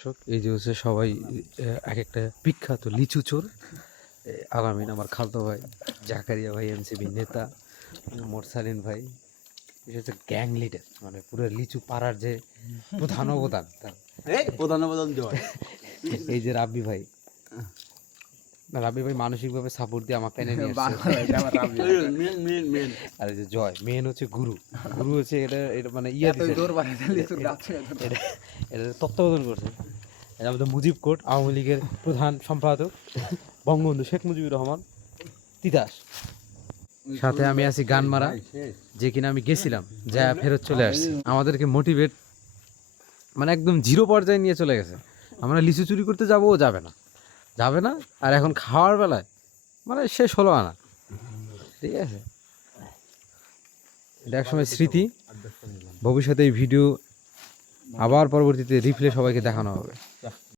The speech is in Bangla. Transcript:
দর্শক, এই যে হচ্ছে সবাই এক একটা বিখ্যাত লিচু চোর। আলামিন আমার খালতো ভাই, জাকারিয়া ভাই এনসিপি নেতা, মোরসালিন ভাই, এটা হচ্ছে গ্যাং লিডার, মানে পুরো লিচু পাড়ার যে প্রধান অবদান তার। প্রধান অবদান দেওয়া। এই যে রাব্বি ভাই, রাব্বি ভাই মানসিকভাবে সাপোর্ট দিয়ে আমাকে এনে নিয়ে আসছে। আর এই যে জয় মেন হচ্ছে গুরু, গুরু হচ্ছে এটা মানে ইয়া দিছে, এটা তত্ত্বাবধান করছে। এটা আমাদের মুজিব কোর্ট, আওয়ামী লীগের প্রধান সম্পাদক বঙ্গবন্ধু শেখ মুজিবুর রহমান তিতাস। সাথে আমি আছি গান মারা, যে কিনা আমি গেছিলাম, যা ফেরত চলে আসছি। আমাদেরকে মোটিভেট মানে একদম জিরো পর্যায়ে নিয়ে চলে গেছে। আমরা লিচু চুরি করতে যাবো, ও যাবে না, যাবে না। আর এখন খাওয়ার বেলায় মানে শেষ হলো আনা, ঠিক আছে। এটা একসময় স্মৃতি, ভবিষ্যতে এই ভিডিও আবার পরবর্তীতে রিপ্লে সবাইকে দেখানো হবে।